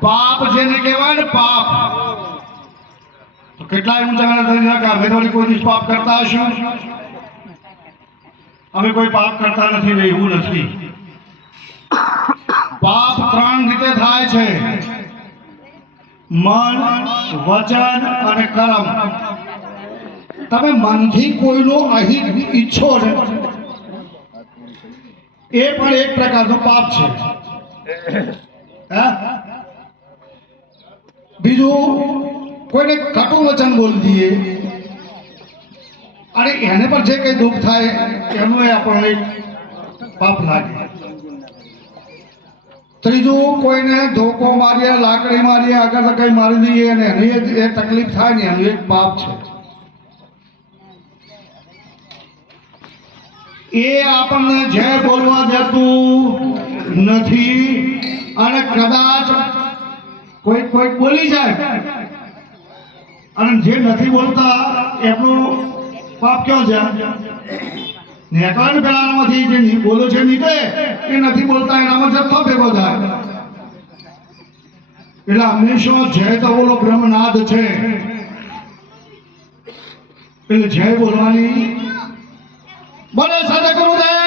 પાપ જેને કહેવાય ને પાપ તો કેટલાય ઊંચા થઈ ગયા કે અમે થોડી કોઈ દિવસ પાપ કરતા હશું અમે કોઈ પાપ કરતા નથી ને એવું નથી પાપ ત્રણ રીતે થાય છે મન વચન અને કર્મ તમે મનથી કોઈનો અહિત ઈચ્છો ને એ પણ એક પ્રકારનો પાપ છે હે? બીજું કોઈને કટુ વચન બોલી દઈએ. અને એને પણ જે કંઈ દુઃખ થાય, એનું એ આપણને પાપ લાગે. ત્રીજું, કોઈને ધોકો મારીએ, લાકડી મારીએ આગળ કઈ મારી દઈએ, અને એની એ- તકલીફ થાય ને એનું એક પાપ છે. એ આપણને જે બોલવા દેતું નથી, અને કદાચ કોઈ કોઈ બોલી જાય. અને જે નથી બોલતા, એમનું પાપ ક્યાં જાય? નેકળાને પેલામાંથી જે બોલો છે નીકળે, એ નથી બોલતા, એનામાં જથ્થો ભેગો થાય. એટલે હંમેશા જય તો બોલો, બ્રહ્મનાદ છે. એટલે જય બોલવાની. બોલે સદગુરુદેવ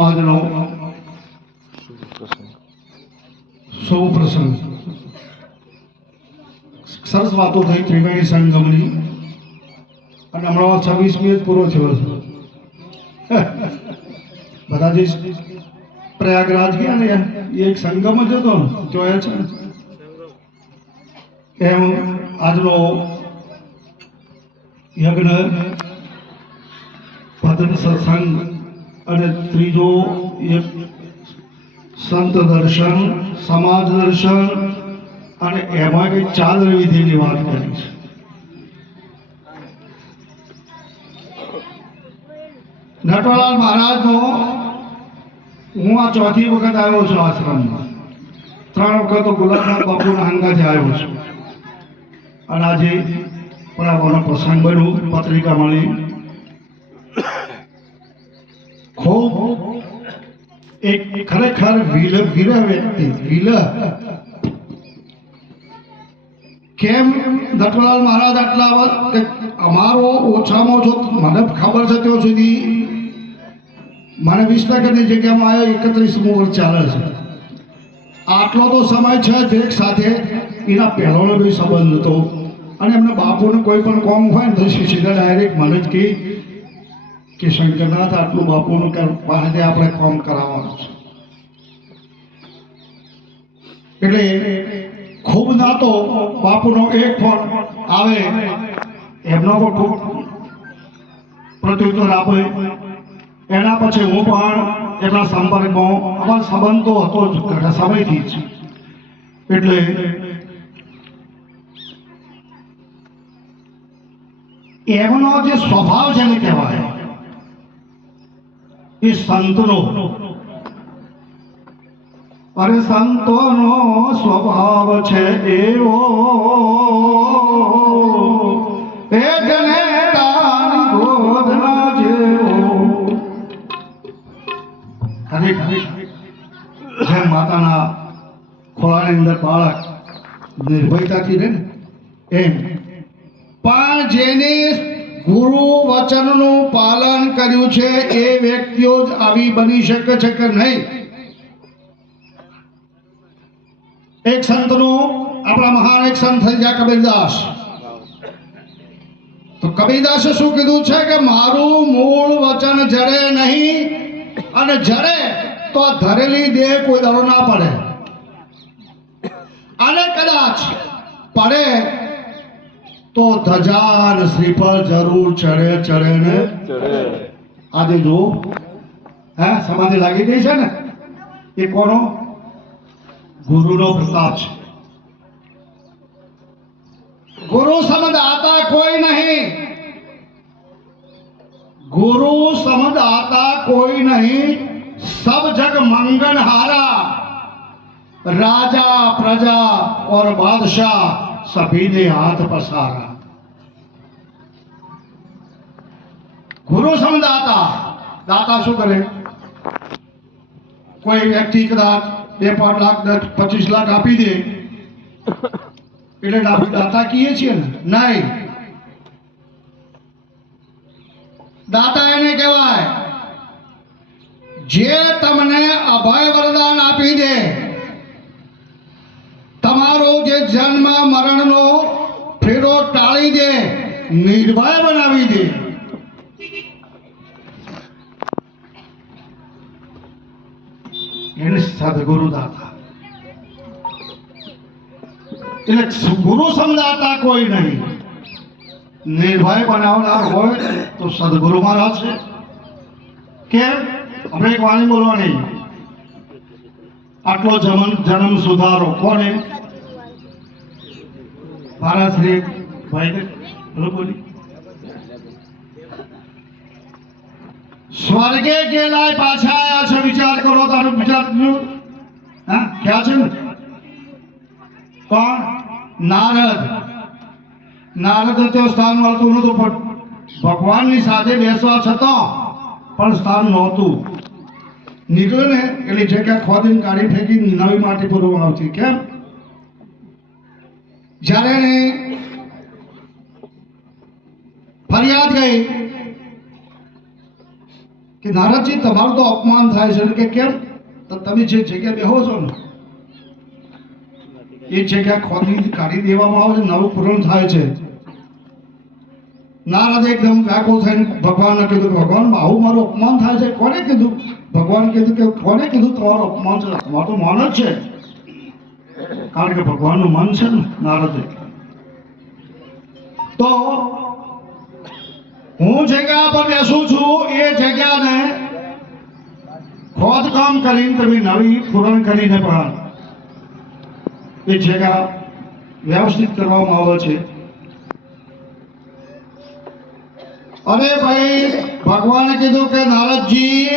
આજનો સૌ પ્રસંગ સરસ વાતો થઈ ત્રિવેણી સંગમની. અને હમણાં છવ્વીસમી જ પૂરો થયો છે. બધા જે પ્રયાગરાજ ગયા ને, એક સંગમ જ હતો જોયા છે? એમ આજનો યજ્ઞ, ભજન, સત્સંગ અને ત્રીજો એક સંત દર્શન, સમાજ દર્શન અને એમાં કે ચાદર વિધિની વાત કરી છે. નટવરલાલ મહારાજનો, હું આ ચોથી વખત આવ્યો છું આશ્રમમાં. ત્રણ વખત ગુલાબનાથ બાપુના હંગાથી આવ્યો છું. અને આજે પરાવાનો પ્રસંગ બન્યું, પત્રિકા મળી. ખૂબ એક ખરેખર વિલ વિરહ વ્યક્તિ વિલ. કેમ નટવરલાલ મહારાજ આટલા કે અમારો ઓછામાં ઓછો મને ખબર છે ત્યાં સુધી. મને વિસનગરની જગ્યામાં આવ્યો એકત્રીસ વર્ષ ચાલે છે. આટલો તો સમય છે ભેગ સાથે. એના પહેલોનો બી સંબંધ હતો અને એમને બાપુનું કોઈ પણ કોમ હોય ને તો સીધા ડાયરેક્ટ મને જ કહી કે શંકરનાથ આટલું બાપુનું પાસે આપણે કોમ કરાવવાનું છે. એટલે ખૂબ ના તો બાપુનો એક ફોન આવે, એમનો પણ ખૂબ. પ્રત્યુત્તર આપે. એના પછી હું પણ એમના સંપર્કમાં, અમારો સંબંધ તો હતો જ ઘણા સમયથી જ. એટલે એમનો જે સ્વભાવ છે ને કહેવાય. એ સંતનો અરે સંતોનો સ્વભાવ છે એવો એ જને માતાના ખોળાની અંદર બાળક નિર્ભયતાથી રહે ને એમ પણ જેને ગુરુ વચનનું પાલન કર્યું છે, એ વ્યક્તિઓ જ આવી બની શકે છે કે નહીં? એક સંતનું, આપણા મહાન એક સંત થઈ ગયા, કબીરદાસ. તો કબીરદાસે શું કીધું છે કે મારું મૂળ વચન જડે નહીં, અને જડે તો આ ધરેલી દેહ કોઈ દાડો ના પડે. અને કદાચ પડે તો ધજા અને શ્રીફળ જરૂર ચડે ચડે ને આજે જો હે સમાધિ લાગી ગઈ છે ને એ કોનો ગુરુનો પ્રતાપ છે ગુરુ સમદાતા કોઈ નહીં ગુરુ સમદાતા કોઈ નહીં સબ જગ મંગન હારા राजा प्रजा और बादशाह सभी ने हाथ पसारा ગુરુ સમદાતા દાતા શું કરે કોઈ વ્યક્તિ કદાચ બે પાંચ લાખ દસ પચીસ લાખ આપી દે એટલે આપણે દાતા કહીએ છીએ ને નહીં દાતા એને કહેવાય જે તમને અભય વરદાન આપી દે તમારો જે જન્મ મરણનો ફેરો ટાળી દે, નિર્ભય બનાવી દે. એને સદગુરુ દાતા. એટલે ગુરુ સમજાતા કોઈ નહીં. નિર્ભય બનાવનાર હોય તો સદગુરુ મહારાજ છે. કેમ આપણે એક વાણી બોલવાની. આટલો જન્મ જન્મ સુધારો કોને? ભારત શ્રી બોલી સ્વર્ગે ગેલાય પાછા આવ્યા છો, વિચાર કરો, તારો કર્યો? હા ક્યાં છે કોણ? નારદ. નારદ તો સ્થાન મળતું નહોતું, પણ ભગવાનની સાથે બેસવા છતાં પણ સ્થાન નહોતું. નીકળ્યો ને, એટલે જગ્યા ખોદીને કાઢી ફેંકી નવી માટી પૂરવામાં આવતી, કેમ? જ્યારે એને ફરિયાદ ગઈ કે નારદજી, તમારું તો અપમાન થાય છે. કે કેમ? તો તમે જે જગ્યા બેહો છો ને, એ જગ્યા ખોદી કાઢી દેવામાં આવે છે, નવું પૂરણ થાય છે. નારદ એકદમ વ્યાકુળ થઈને ભગવાનને કીધું ભગવાન, આવું મારું અપમાન થાય છે? કોને કીધું? ભગવાન કીધું કે, કોને કીધું તમારું અપમાન છે? તમારું તો માન જ છે. કારણ કે ભગવાનનું મન છે ને, નારદ તો હું જગ્યા પર બેસું છું, એ જગ્યાને ખોદકામ કરીને તમે નવી પૂરણ કરીને પણ એ જગ્યા વ્યવસ્થિત કરવામાં આવે છે. અરે ભાઈ, ભગવાને કીધું કે નારદજી,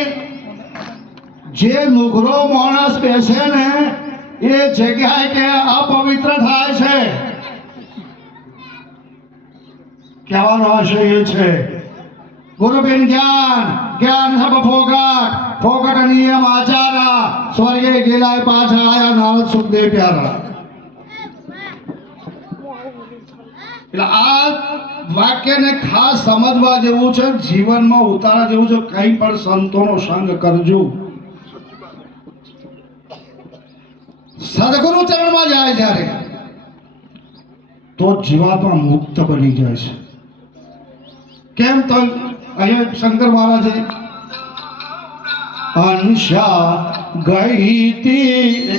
જે નુગરો માણસ બેસે ને એ જગ્યાએ કે અપવિત્ર થાય છે. કહેવાનો આશય એ છે. ગુરુબેન જ્ઞાન જ્ઞાન સબ ફોગટ ફોગટ નિયમ આચારા, સ્વર્ગે ગેલાય પાછા આયા નારદ સુખદેવ પ્યારા. એટલે આ વાક્યને ખાસ સમજવા જેવું છે, જીવનમાં ઉતારા જેવું છે, કંઈ પણ સંતોનો સંગ કરજો. સદગુરુ ચરણમાં જાય જ્યારે. તો જીવાત્મા મુક્ત બની જાય છે. કેમ તો અહીંયા શંકર મહારાજે અંશા ગઈ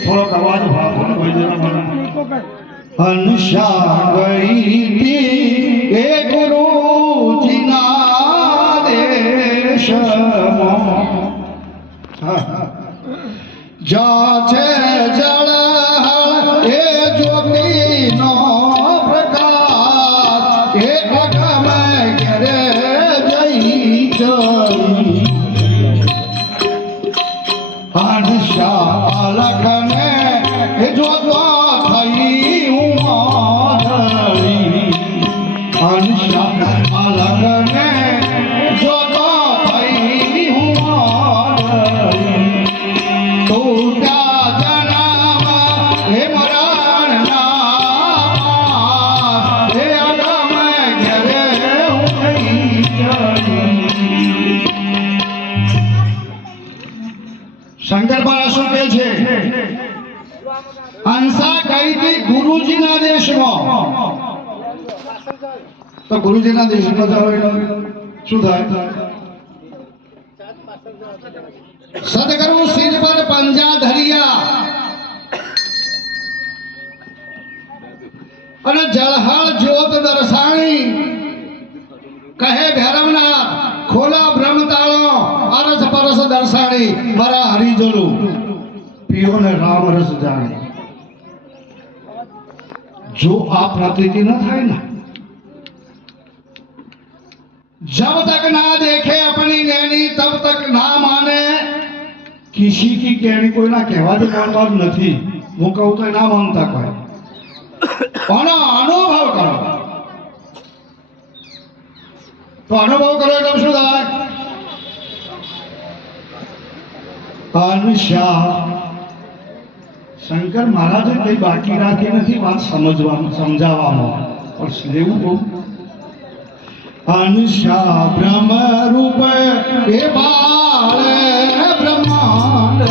થોડોક અવાજ અંશા ગઈ તી એ ગુરુજીના દેશમાં. જા છે જળ હંસા લખને જો થઈ ઉમાધરી હંસા ગઈ ગુરુજીના દેશમાં. તો ગુરુજીના દેશમાં જાવ શું થાય? સદગુરુ સિર પર પંજા ધરિયા. અને જળહળ જ્યોત દર્શાણી. કહે ભૈરવનાથ ખોલા બ્રહ્મ તાળો અરસ પરસ દર્શાણી, મારા હરિજનું. પીઓ રામ રસ જાણે. જો આ પ્રતિતિ ન થાય ને जब तक ना देखे अपनी नैनी तब तक ना माने किसी की कहनी कोई ना કહેવાથી માનવાનું નથી. હું કહું તો ના માનતા કોઈ. પણ અનુભવ કરો. તો અનુભવ કરો એટલે શું થાય અનુસાર શંકર મહારાજે કઈ બાકી રાખી નથી, વાત સમજવાનું, સમજાવવામાં. પણ લેવું બહુ અનુષા બ્રહ્મ રૂપ એ બાળ બ્રહ્માંડ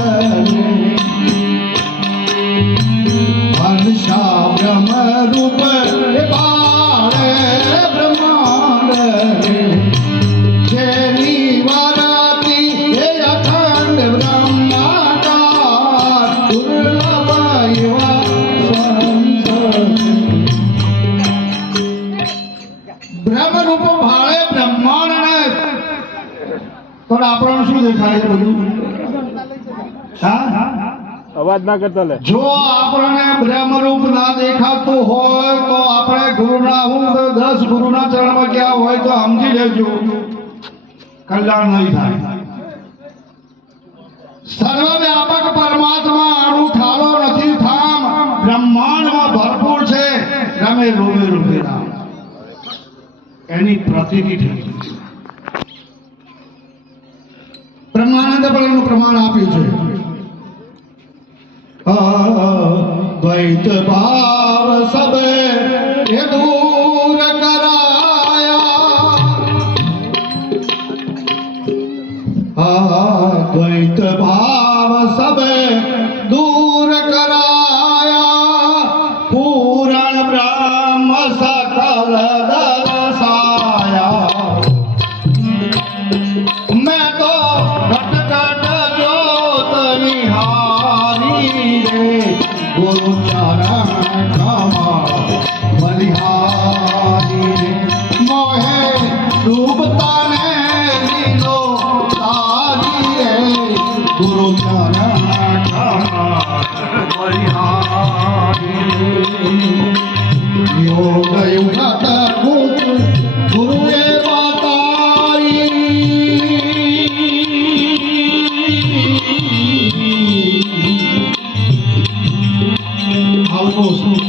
અનુષા બ્રહ્મ રૂપ તો આપણને શું દેખાય છે બધું? હા? અવાજ ના કરતો લે. જો આપણને બ્રહ્મરૂપ ના દેખાતું હોય તો આપણે ગુરુના હું દસ ગુરુના ચરણમાં ગયા હોય તો સમજી લેજો. કલ્યાણ નહીં થાય. સર્વ વ્યાપક પરમાત્મા આનું થાળો નથી થામ. બ્રહ્માંડમાં ભરપૂર છે. રમે રૂપે રૂપે રામ. એની પ્રતીતિ થઈ બ્રહ્માનંદ પણ પ્રમાણ આપ્યું છે. દ્વૈત ભાવ સબે Oh.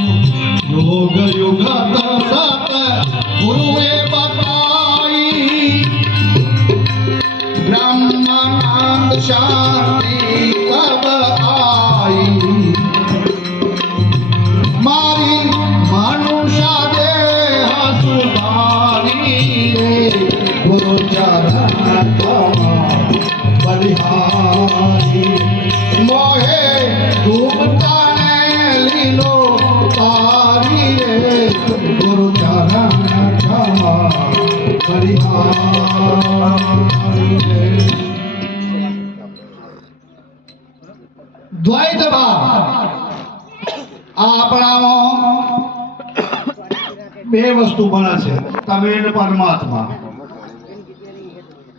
દ્વૈત ભાવ આ આપણામાં બે વસ્તુ બને છે તમે પરમાત્મા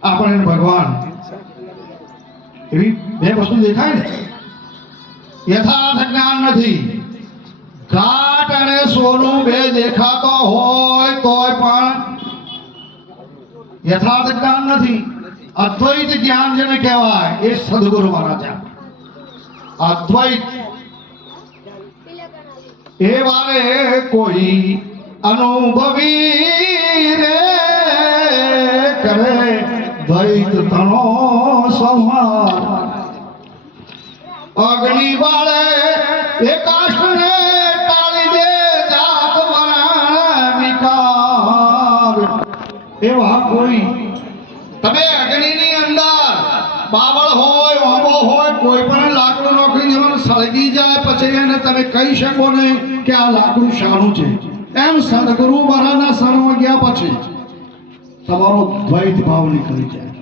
આપણે ભગવાન એવી બે વસ્તુ દેખાય ને યથાર્થ જ્ઞાન નથી ઘાટ અને સોનું બે દેખાતો હોય પણ યથાર્થ જ્ઞાન નથી. અદ્વૈત જ્ઞાન જેને કહેવાય, એ સદગુરુ મહારાજા. અદ્વૈત. એ વારે કોઈ અનુભવી રે કરે દ્વૈત તણો સંહાર. અગ્નિ વાળે તમે અગ્નિની અંદર બાવળ હોય ઓબો હોય, કોઈ પણ લાકડું નોખી દેવાનું સળગી જાય પછી એને તમે કહી શકો નહીં કે આ લાકડું શાનું છે. એમ સદગુરુ મહારાજના શરણમાં ગયા પછી તમારો દ્વૈત ભાવ નીકળી જાય.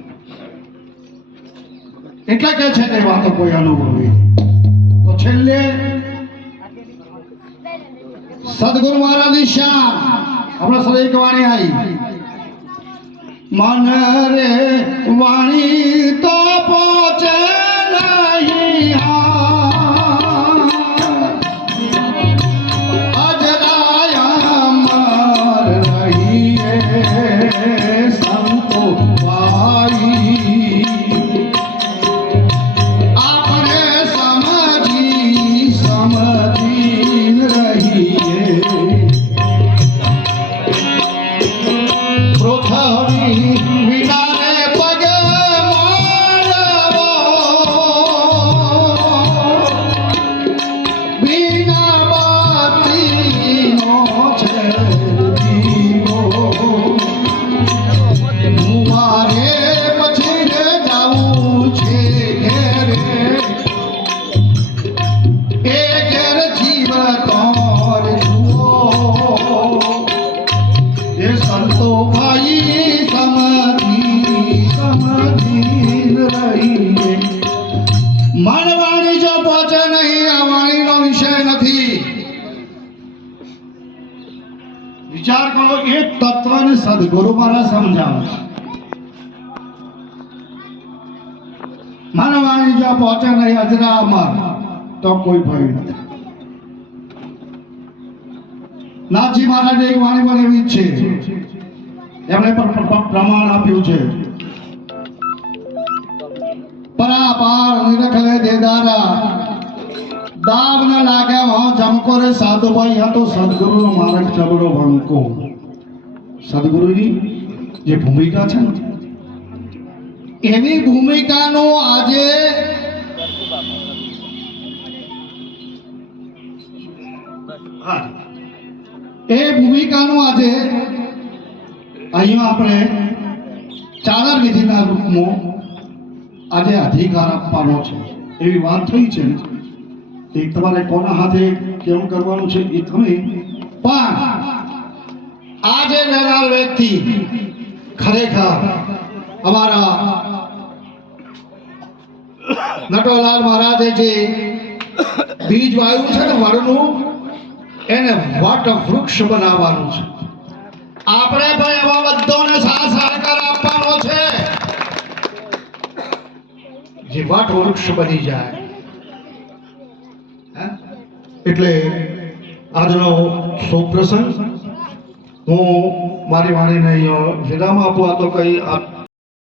એટલે કે છે તે વાતો કોઈ અનુભવી તો છેલ્લે સદગુરુ મહારાજની શાન આપણે સદૈક વાણી આવી મન રે વાણી તો તત્વને સદગુરુ મારા સમજાવે મારા વાણી જો પહોંચે નહીં અજરા અમર તો કોઈ ભય નથી. નાથજી મહારાજ એક વાણી પણ એવી છે. એમણે પણ પ્ર- પ્ર- પ્રમાણ આપ્યું છે. પરાપાર નિરખલે દેદારા દાવ ન લાગે વહાં જમકો રે તો સદગુરુનો માર્ગ ચબડો વંકો સદગુરુની જે ભૂમિકા છે એની ભૂમિકાનો આજે. એ ભૂમિકાનું આજે અહીંયા આપણે ચાદર વિધિના રૂપમાં આજે અધિકાર આપવાનો છે એવી વાત થઈ છે એક તમારે કોના હાથે કેમ કરવાનું છે એ તમે પણ આજે લેનાર વ્યક્તિ ખરેખર અમારા નટોલાલ મહારાજે જે બીજ વાયું છે ને વડનું, એને વટ વૃક્ષ બનાવવાનું છે આપણે પણ એવા બધાને સાથ સહકાર આપવાનો છે જે વટ વૃક્ષ બની જાય? એટલે આજનો શુભ પ્રસંગ. હું મારી વાણીને અહીંયા વિરામ આપવા તો કઈ